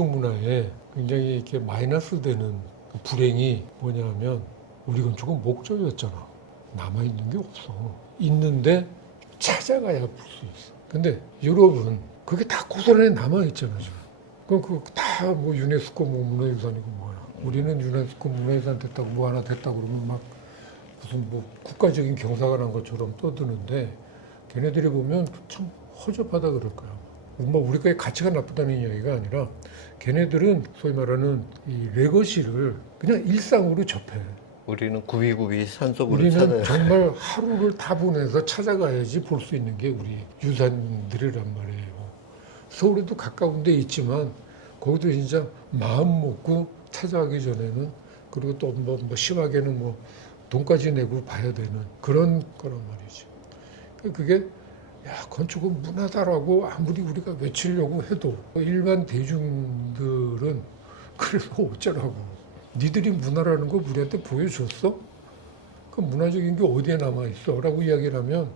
건축 문화에 굉장히 이렇게 마이너스 되는 그 불행이 뭐냐면 우리 건축은 목조였잖아. 남아있는 게 없어. 있는데 찾아가야 볼 수 있어. 근데 유럽은 그게 다 고스란히 남아있잖아, 지금. 그럼 그거 다 뭐 유네스코 뭐 문화유산이고 뭐야. 우리는 유네스코 문화유산 됐다고 뭐 하나 됐다고 그러면 막 무슨 뭐 국가적인 경사가 난 것처럼 떠드는데 걔네들이 보면 참 허접하다 그럴 거야. 뭐 우리가 가치가 나쁘다는 이야기가 아니라 걔네들은 소위 말하는 이 레거시를 그냥 일상으로 접해. 우리는 구비구비 산속으로 우리는 찾아요. 정말 하루를 다 보내서 찾아가야지 볼 수 있는 게 우리 유산들이란 말이에요. 서울에도 가까운 데 있지만 거기도 진짜 마음 먹고 찾아가기 전에는 그리고 또 뭐 심하게는 뭐 돈까지 내고 봐야 되는 그런 거란 말이지. 그게 야 건축은 문화다라고 아무리 우리가 외치려고 해도 일반 대중들은 그래서 어쩌라고. 니들이 문화라는 거 우리한테 보여줬어? 그 문화적인 게 어디에 남아있어? 라고 이야기를 하면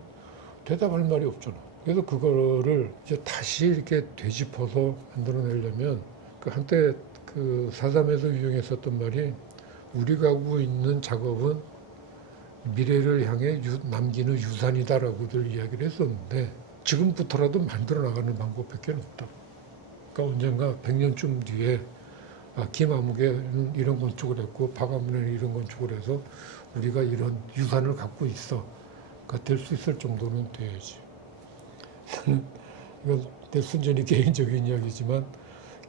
대답할 말이 없잖아. 그래서 그거를 이제 다시 이렇게 되짚어서 만들어내려면 그 한때 그 사삼에서 유행했었던 말이 우리가 하고 있는 작업은 미래를 향해 남기는 유산이다라고들 이야기를 했었는데 지금부터라도 만들어 나가는 방법밖에 없다. 그러니까 언젠가 100년쯤 뒤에 김아무개는 이런 건축을 했고 박아문에는 이런 건축을 해서 우리가 이런 유산을 갖고 있어가 될 수 있을 정도는 돼야지. 이건 내 순전히 개인적인 이야기지만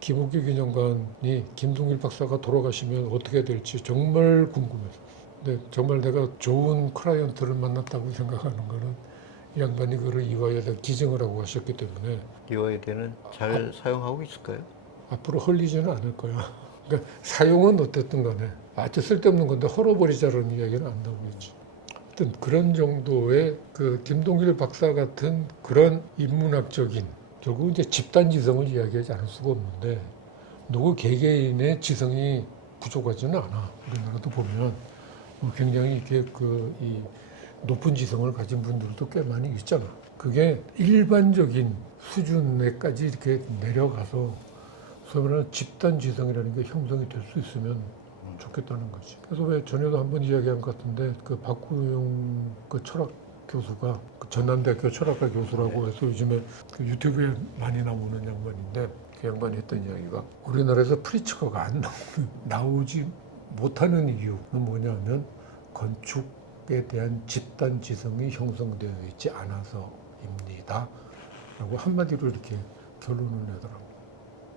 김옥규 기념관이 김동일 박사가 돌아가시면 어떻게 될지 정말 궁금해서. 근데 정말 내가 좋은 클라이언트를 만났다고 생각하는 거는 이 양반이 그걸 이화여대 기증을 하고 하셨기 때문에 이화여대는 잘 사용하고 있을까요? 앞으로 헐리지는 않을 거야. 그러니까 사용은 어쨌든 간에 아주 쓸데없는 건데 헐어버리자라는 이야기는 안 나오겠지. 하여튼 그런 정도의 그 김동길 박사 같은 그런 인문학적인 결국 이제 집단 지성을 이야기하지 않을 수가 없는데 누구 개개인의 지성이 부족하지는 않아. 우리나라도 보면 굉장히 이렇게 이 높은 지성을 가진 분들도 꽤 많이 있잖아. 그게 일반적인 수준에까지 이렇게 내려가서 소위 말하는 집단 지성이라는 게 형성이 될 수 있으면 좋겠다는 거지. 그래서 왜 전에도 한번 이야기한 것 같은데 그 박구용 그 철학 교수가 그 전남대학교 철학과 교수라고 해서 요즘에 그 유튜브에 많이 나오는 양반인데 그 양반이 했던 이야기가 우리나라에서 프리츠커가 안 나오지 못하는 이유는 뭐냐면 건축에 대한 집단 지성이 형성되어 있지 않아서입니다. 라고 한마디로 이렇게 결론을 내더라고요.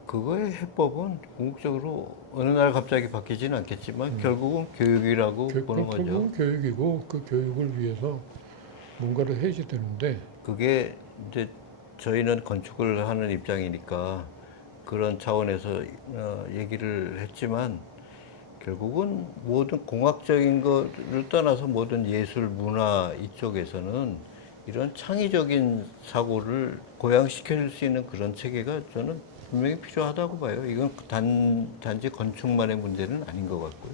그거의 해법은 궁극적으로 어느 날 갑자기 바뀌지는 않겠지만 결국은 교육이라고 보는 거죠. 결국은 교육이고 그 교육을 위해서 뭔가를 해야지 되는데 그게 이제 저희는 건축을 하는 입장이니까 그런 차원에서 얘기를 했지만 결국은 모든 공학적인 것을 떠나서 모든 예술, 문화 이쪽에서는 이런 창의적인 사고를 고양시켜줄 수 있는 그런 체계가 저는 분명히 필요하다고 봐요. 이건 단지 건축만의 문제는 아닌 것 같고요.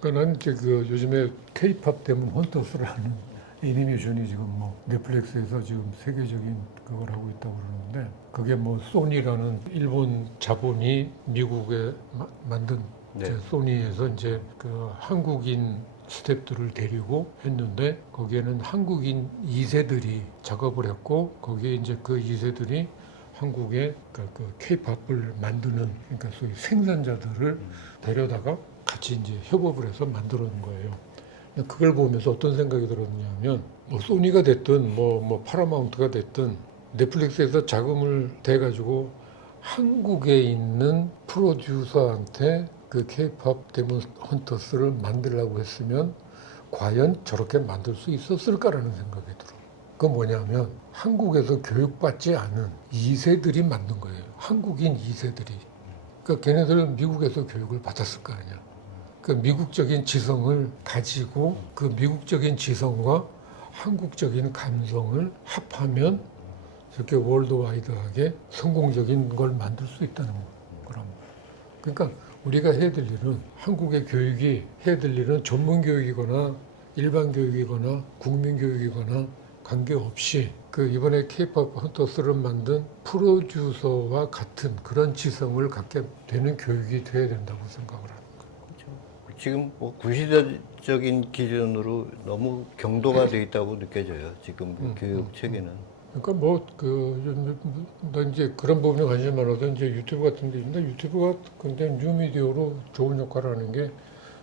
그러니까 나는 이제 그 요즘에 K-팝 때문 헌터스라는 애니메이션이 지금 뭐 넷플릭스에서 지금 세계적인 그걸 하고 있다고 그러는데 그게 뭐 소니라는 일본 자본이 미국에 만든 네. 이제 소니에서 이제 그 한국인 스태프들을 데리고 했는데 거기에는 한국인 2세들이 작업을 했고 거기에 이제 그 2세들이 한국의 그 K-팝을 만드는 그러니까 소위 생산자들을 데려다가 같이 이제 협업을 해서 만들어낸 거예요. 그걸 보면서 어떤 생각이 들었냐면 뭐 소니가 됐든 뭐 파라마운트가 됐든 넷플릭스에서 자금을 대가지고 한국에 있는 프로듀서한테 그 K-팝 데몬 헌터스를 만들려고 했으면 과연 저렇게 만들 수 있었을까라는 생각이 들어. 그건 뭐냐면 한국에서 교육받지 않은 2세들이 만든 거예요. 한국인 2세들이. 그러니까 걔네들 미국에서 교육을 받았을 거 아니야. 그 미국적인 지성을 가지고 그 미국적인 지성과 한국적인 감성을 합하면 저렇게 월드와이드하게 성공적인 걸 만들 수 있다는 거란 말이에요. 그러니까 우리가 해야 될 일은 한국의 교육이 해야 될 일은 전문 교육이거나 일반 교육이거나 국민 교육이거나 관계없이 그 이번에 케이팝 헌터스를 만든 프로듀서와 같은 그런 지성을 갖게 되는 교육이 돼야 된다고 생각을 합니다. 그렇죠. 지금 뭐 구시대적인 기준으로 너무 경도가 돼 있다고 느껴져요. 지금 교육 체계는. 그러니까 나 이제 그런 부분에 관심이 많아서 이제 유튜브 같은 데 있는데 유튜브가 굉장히 뉴미디어로 좋은 역할을 하는 게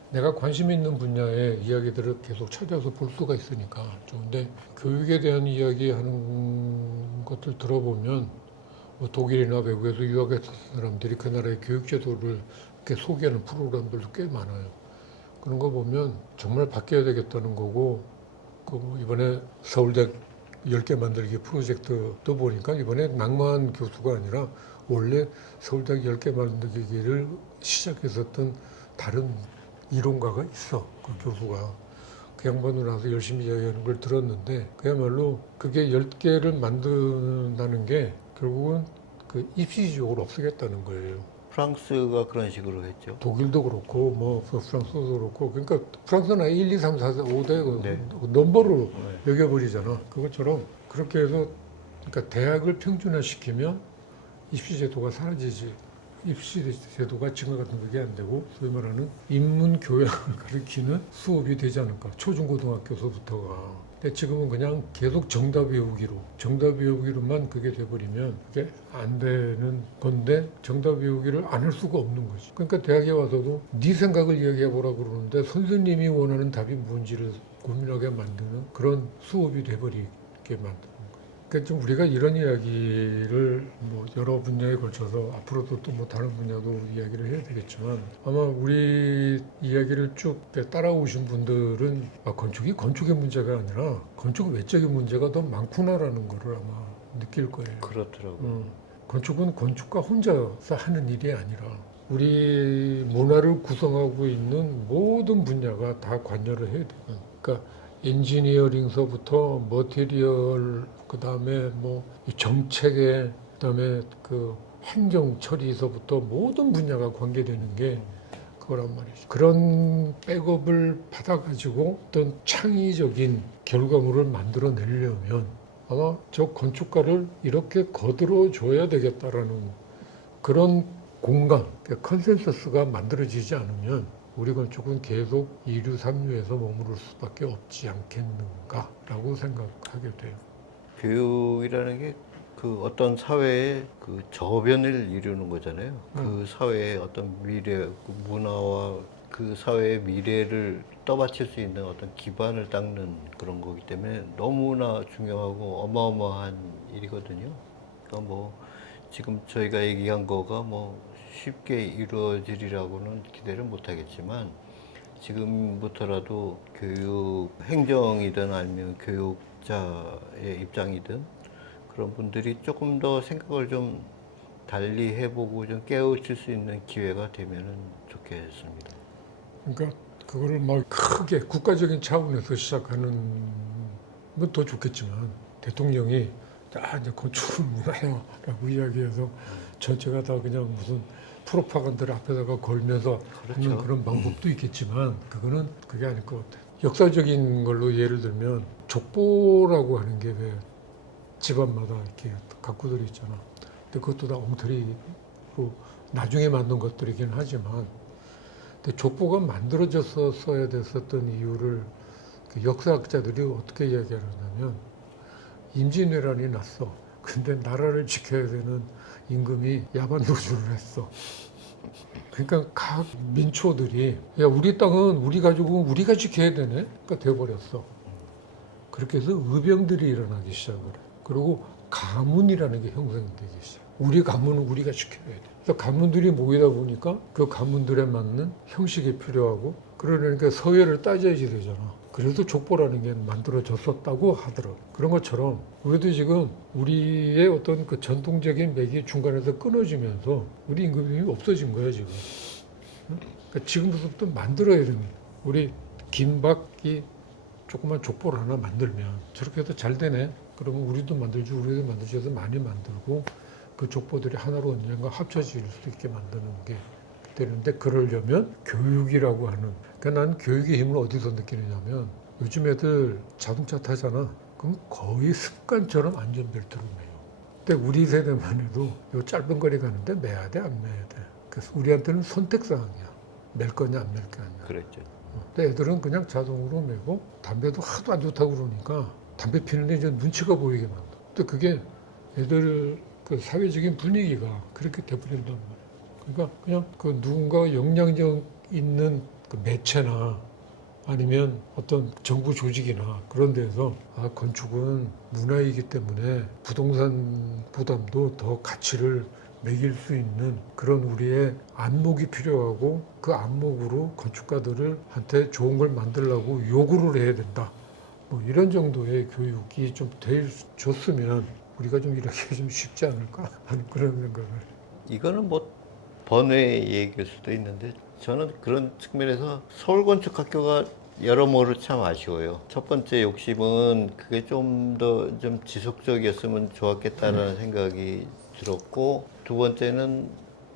내가 관심 있는 분야의 이야기들을 계속 찾아서 볼 수가 있으니까 좋은데 교육에 대한 이야기하는 것들 들어보면 뭐 독일이나 외국에서 유학했던 사람들이 그 나라의 교육 제도를 이렇게 소개하는 프로그램들도 꽤 많아요. 그런 거 보면 정말 바뀌어야 되겠다는 거고 그뭐 이번에 서울대 10개 만들기 프로젝트도 보니까 이번에 낭만 교수가 아니라 원래 서울대 10개 만들기를 시작했었던 다른 이론가가 있어. 그 교수가. 그 양반으로 나서 열심히 이야기하는 걸 들었는데 그야말로 그게 10개를 만든다는 게 결국은 그 입시적으로 없애겠다는 거예요. 프랑스가 그런 식으로 했죠. 독일도 그렇고 뭐 프랑스도 그렇고 그러니까 프랑스는 1, 2, 3, 4, 5대 네. 넘버로 여겨버리잖아. 그것처럼 그렇게 해서 그러니까 대학을 평준화시키면 입시 제도가 사라지지. 입시 제도가 지금 같은 그게 안 되고 소위 말하는 인문 교양을 가르치는 수업이 되지 않을까. 초중고등학교서부터가. 근데 지금은 그냥 계속 정답 외우기로만 그게 돼버리면 그게 안 되는 건데 정답 외우기를 안 할 수가 없는 거지. 그러니까 대학에 와서도 네 생각을 이야기해보라 그러는데 선생님이 원하는 답이 뭔지를 고민하게 만드는 그런 수업이 돼버리게 만드는 거예요. 그러니까 좀 우리가 이런 이야기를 뭐 여러 분야에 걸쳐서 앞으로도 또 뭐 다른 분야도 이야기를 해야 되겠지만 아마 우리 이야기를 쭉 따라오신 분들은 건축이 건축의 문제가 아니라 건축 외적인 문제가 더 많구나라는 거를 아마 느낄 거예요. 그렇더라고요. 건축은 건축가 혼자서 하는 일이 아니라 우리 문화를 구성하고 있는 모든 분야가 다 관여를 해야 돼요. 그러니까 엔지니어링서부터 머티리얼 그다음에 뭐 정책에 그다음에 그 행정 처리서부터 모든 분야가 관계되는 게 그거란 말이죠. 그런 백업을 받아가지고 어떤 창의적인 결과물을 만들어내려면 아마 저 건축가를 이렇게 거들어줘야 되겠다라는 그런 공감, 컨센서스가 만들어지지 않으면 우리 건축은 계속 2류, 3류에서 머무를 수밖에 없지 않겠는가라고 생각하게 돼요. 교육이라는 게 그 어떤 사회의 그 저변을 이루는 거잖아요. 그 사회의 어떤 미래, 그 문화와 그 사회의 미래를 떠받칠 수 있는 어떤 기반을 닦는 그런 거기 때문에 너무나 중요하고 어마어마한 일이거든요. 그러니까 뭐 지금 저희가 얘기한 거가 뭐 쉽게 이루어지리라고는 기대를 못 하겠지만 지금부터라도 교육 행정이든 아니면 교육자의 입장이든 그런 분들이 조금 더 생각을 좀 달리 해보고 좀 깨우칠 수 있는 기회가 되면은 좋겠습니다. 그러니까 그거를 막 크게 국가적인 차원에서 시작하는 건 더 좋겠지만 대통령이 이제 건축은 문화야라고 이야기해서 전체가 다 그냥 무슨 프로파간다를 앞에다가 걸면서 하는 그렇죠. 그런 방법도 있겠지만 그거는 그게 아닐 것 같아요. 역사적인 걸로 예를 들면 족보라고 하는 게 왜 집안마다 이렇게 가꾸들이 있잖아. 근데 그것도 다 엉터리로 나중에 만든 것들이긴 하지만 근데 족보가 만들어졌어야 됐었던 이유를 그 역사학자들이 어떻게 이야기하냐면 임진왜란이 났어. 근데 나라를 지켜야 되는 임금이 야반 노조를 했어. 그러니까 각 민초들이 야 우리 땅은 우리 가지고 우리가 지켜야 되네. 그러니까 돼버렸어. 그렇게 해서 의병들이 일어나기 시작을 해. 그리고 가문이라는 게 형성되기 시작. 우리 가문은 우리가 지켜야 돼. 그래서 가문들이 모이다 보니까 그 가문들에 맞는 형식이 필요하고 그러니까 서열을 따져야지 되잖아. 그래서 족보라는 게 만들어졌었다고 하더라고. 그런 것처럼 우리도 지금 우리의 어떤 그 전통적인 맥이 중간에서 끊어지면서 우리 임금이 없어진 거야 지금. 그러니까 지금부터 만들어야 되는 거야. 우리 김박이 조그만 족보를 하나 만들면 저렇게 해도 잘 되네. 그러면 우리도 만들지 해서 많이 만들고 그 족보들이 하나로 언젠가 합쳐질 수 있게 만드는 게 되는데 그러려면 교육이라고 하는 그러니까 난 교육의 힘을 어디서 느끼느냐면 요즘 애들 자동차 타잖아. 그럼 거의 습관처럼 안전벨트를 매요. 근데 우리 세대만 해도 요 짧은 거리 가는데 매야 돼, 안 매야 돼. 그래서 우리한테는 선택사항이야. 맬 거냐, 안 맬 거냐. 그랬죠. 근데 애들은 그냥 자동으로 매고 담배도 하도 안 좋다고 그러니까 담배 피는데 이제 눈치가 보이게 만들어. 근데 그게 애들 그 사회적인 분위기가 그렇게 돼버린단 말이에요. 그러니까 그냥 그 누군가 영향력 있는 그 매체나 아니면 어떤 정부 조직이나 그런 데서 건축은 문화이기 때문에 부동산 보담도 더 가치를 매길 수 있는 그런 우리의 안목이 필요하고 그 안목으로 건축가들을 한테 좋은 걸 만들려고 요구를 해야 된다. 뭐 이런 정도의 교육이 좀 줬으면 우리가 좀 이렇게 좀 쉽지 않을까 하는 그런 생각을. 이거는 뭐 번외 얘기일 수도 있는데 저는 그런 측면에서 서울건축학교가 여러모로 참 아쉬워요. 첫 번째 욕심은 그게 좀 더 좀 지속적이었으면 좋았겠다는 생각이 들었고, 두 번째는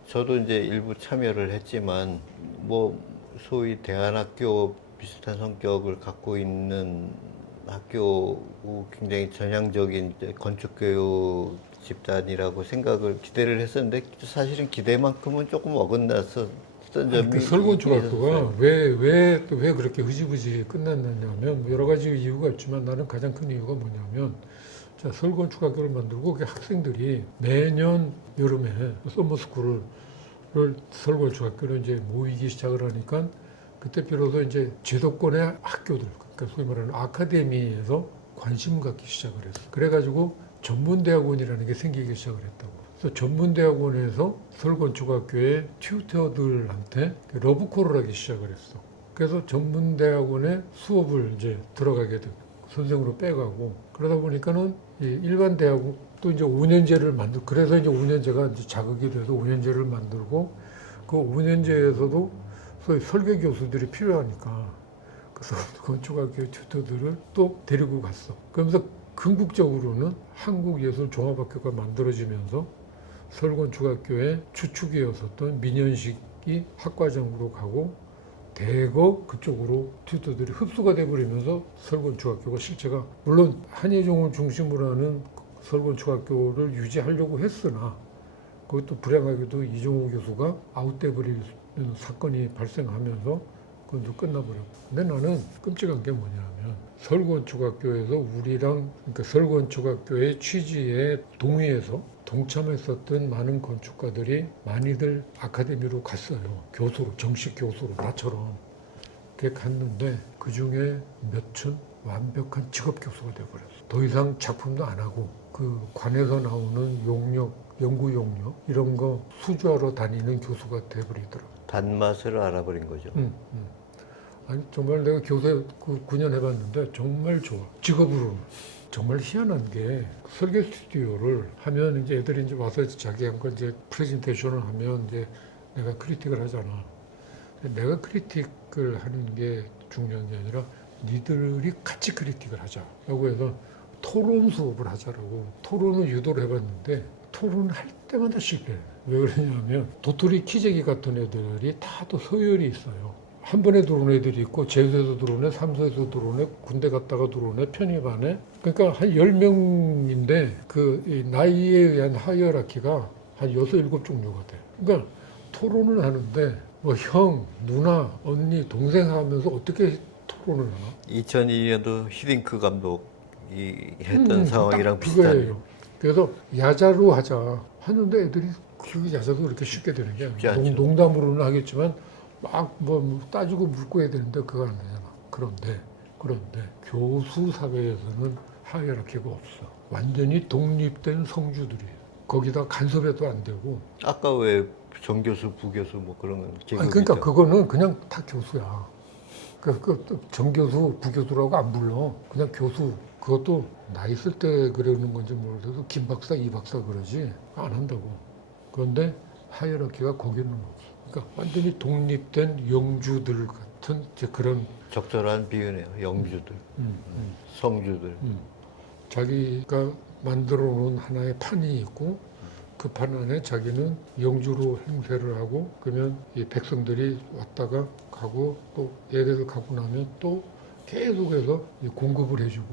저도 이제 일부 참여를 했지만 뭐 소위 대안학교 비슷한 성격을 갖고 있는 학교고 굉장히 전향적인 이제 건축교육 집단이라고 생각을 기대를 했었는데 사실은 기대만큼은 조금 어긋났었던 점이 그 설건축학교가 있었어요. 왜 그렇게 흐지부지 끝났느냐면 뭐 여러 가지 이유가 있지만 나는 가장 큰 이유가 뭐냐면 자, 설건축학교를 만들고 그 학생들이 매년 여름에 서머스쿨을 설건축학교로 이제 모이기 시작을 하니까 그때 비로소 이제 제도권의 학교들 그러니까 소위 말하는 아카데미에서 관심 갖기 시작을 했어. 그래가지고 전문대학원이라는 게 생기기 시작을 했다고. 그래서 전문대학원에서 서울건축학교의 튜터들한테 러브콜을 하기 시작을 했어. 그래서 전문대학원에 수업을 이제 들어가게 되고 선생으로 빼가고 그러다 보니까는 이 일반 대학원 또 이제 5년제를 그래서 이제 5년제가 이제 자극이 돼서 5년제를 만들고 그 5년제에서도 소위 설계 교수들이 필요하니까 그래서 건축학교 튜터들을 또 데리고 갔어. 그러면서 궁극적으로는 한국예술종합학교가 만들어지면서 서울건축학교의 주축이었었던 민현식이 학과장으로 가고 대거 그쪽으로 튜터들이 흡수가 돼버리면서 서울건축학교가 실제가 물론 한예종을 중심으로 하는 서울건축학교를 유지하려고 했으나 그것도 불행하게도 이종호 교수가 아웃돼버리는 사건이 발생하면서 그것도 끝나버렸고. 근데 나는 끔찍한 게 뭐냐면 서울건축학교에서 우리랑 그러니까 서울건축학교의 취지에 동의해서 동참했었던 많은 건축가들이 많이들 아카데미로 갔어요. 교수로, 정식 교수로 나처럼. 그렇게 갔는데 그중에 몇은 완벽한 직업 교수가 돼버렸어. 더 이상 작품도 안 하고 그 관에서 나오는 용역, 연구 용역 이런 거 수주하러 다니는 교수가 돼버리더라고. 단맛을 알아버린 거죠. 아니 정말 내가 교사 9년 해봤는데 정말 좋아. 직업으로 정말 희한한 게 설계 스튜디오를 하면 이제 애들이 이제 와서 자기 한 거 이제 프레젠테이션을 하면 이제 내가 크리틱을 하잖아. 내가 크리틱을 하는 게 중요한 게 아니라 니들이 같이 크리틱을 하자라고 해서 토론 수업을 하자라고 토론을 유도를 해봤는데 토론할 때마다 실패해. 왜 그러냐면 도토리 키재기 같은 애들이 다 또 서열이 있어요. 한 번에 들어온 애들이 있고 제주에서 들어온 애, 삼서에서 들어온 애, 군대 갔다가 들어온 애, 편입반에 그러니까 한 10명인데 그 나이에 의한 하이어라키가 한 6, 7종류가 돼. 그러니까 토론을 하는데 뭐 형, 누나, 언니, 동생 하면서 어떻게 토론을 하나? 2002년도 히딩크 감독이 했던 상황이랑 딱 비슷한. 그거예요. 그래서 야자로 하자 하는데 애들이 그 야자도 그렇게 쉽게 되는 게 쉽지 아니야. 않죠. 농담으로는 하겠지만 막 뭐 따지고 묻고 해야 되는데 그거 안 되잖아. 그런데 교수 사회에서는 하이라키가 없어. 완전히 독립된 성주들이에요. 거기다 간섭해도 안 되고. 아까 왜 정교수, 부교수 뭐 그런 건 아니, 그러니까 그거는 그냥 다 교수야. 그 정교수, 부교수라고 안 불러. 그냥 교수. 그것도 나 있을 때 그러는 건지 모르겠어도 김 박사, 이 박사 그러지 안 한다고. 그런데 하이라키가 거기는 없어. 그러니까 완전히 독립된 영주들 같은 이제 그런 적절한 비유네요. 영주들, 성주들. 자기가 만들어 놓은 하나의 판이 있고 그 판 안에 자기는 영주로 행세를 하고 그러면 이 백성들이 왔다가 가고 또 얘네들 가고 나면 또 계속해서 공급을 해주고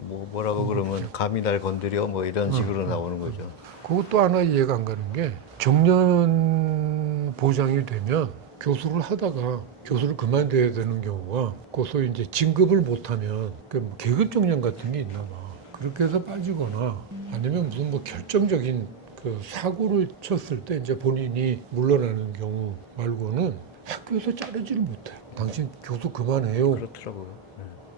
뭐라고 그러면 감히 날 건드려 뭐 이런 식으로 나오는 거죠. 그것도 하나 이해가 안 가는 게 정년 보장이 되면 교수를 하다가 교수를 그만둬야 되는 경우가 그 소위 이제 진급을 못하면 그 계급 정년 같은 게 있나 봐. 그렇게 해서 빠지거나 아니면 무슨 뭐 결정적인 그 사고를 쳤을 때 이제 본인이 물러나는 경우 말고는 학교에서 자르지를 못해요. 당신 교수 그만해요. 그렇더라고요.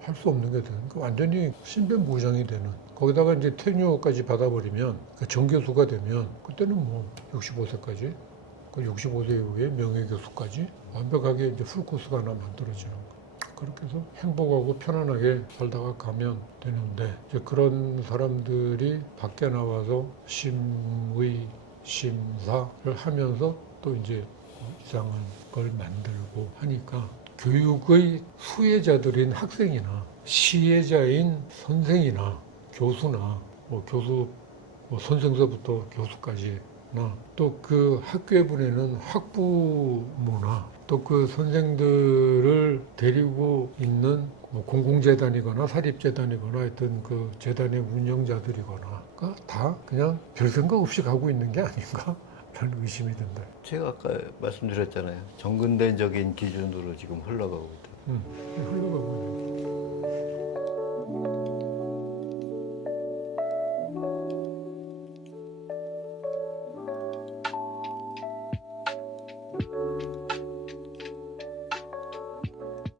할 수 없는 게 되는 거 완전히 신변 보장이 되는 거기다가 이제 테뉴어까지 받아버리면 그 정교수가 되면 그때는 뭐 65세까지 그 65세 이후에 명예교수까지 완벽하게 이제 풀코스가 하나 만들어지는 거. 그렇게 해서 행복하고 편안하게 살다가 가면 되는데 이제 그런 사람들이 밖에 나와서 심의 심사를 하면서 또 이제 이상한 걸 만들고 하니까 교육의 수혜자들인 학생이나 시혜자인 선생이나 교수나 뭐 교수 뭐 선생서부터 교수까지나 또 그 학교에 보내는 학부모나 또 그 선생들을 데리고 있는 뭐 공공재단이거나 사립재단이거나 하여튼 그 재단의 운영자들이거나가 다 그냥 별 생각 없이 가고 있는 게 아닌가 라는 의심이 든다. 제가 아까 말씀드렸잖아요. 정근대적인 기준으로 지금 흘러가고 있다. 흘러가고